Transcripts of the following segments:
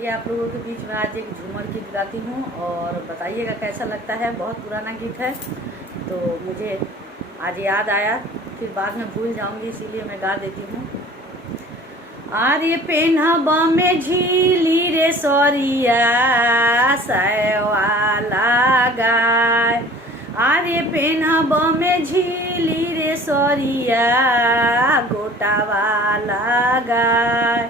ये आप लोगों के बीच में आज एक झूमर गीत गाती हूँ और बताइएगा कैसा लगता है। बहुत पुराना गीत है तो मुझे आज याद आया, फिर बाद में भूल जाऊंगी, इसीलिए मैं गा देती हूँ। आर्य पेन्हब में झीली रे सरिया सयवाला गाय, आर्य पेन्हब में झीली रे सरिया गोटावाला गाय,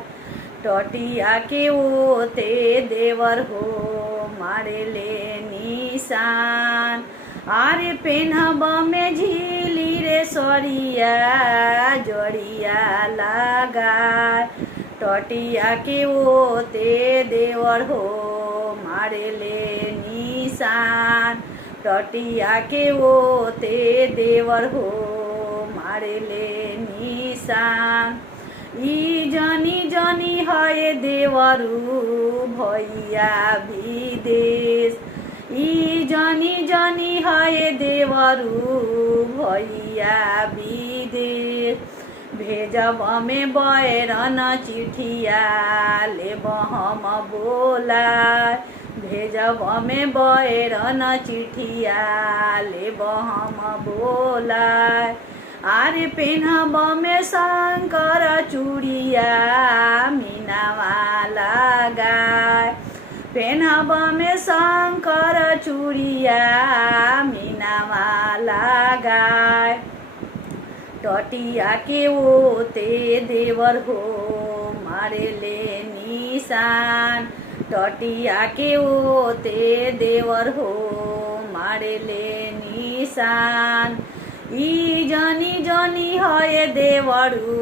टटिया के ओते देवर हो मारे ले निशान, आर्य पेन्हब में झीली रे सरिया जड़िया लगाय, टटिया के ओते देवर हो मारे ले निशान, टटिया के ओते देवर हो मारे ले निशान। ई जनी जनी है देवरू भैया विदेश, ई जनी जनी है देवरू भैया विदेश, भेजब में बैरन चिठिया लेब हम बोला, भेजब में बैरन चिठिया लेब हम बोला, आर्य पेन्हब में शंकर चूड़िया मीनावाला गाय, पेन्हब में शंकर चूड़िया मीनावाला गाय, टटिया के ओते देवर हो मारे ले निशान, टटिया के ओते देवर हो मारे ले निशान। ई जनी जनी है देवरू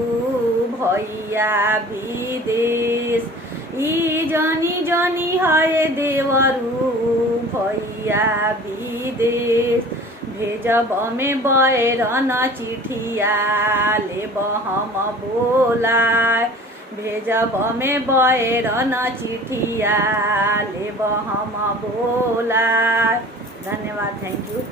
भैया विदेश, ई जनी जनी है देवरू भैया विदेश, भेजब में बैरन चिठिया लेब हम बोलाय, भेजब में बैरन चिठिया लेब हम बोलाय। धन्यवाद, थैंक यू।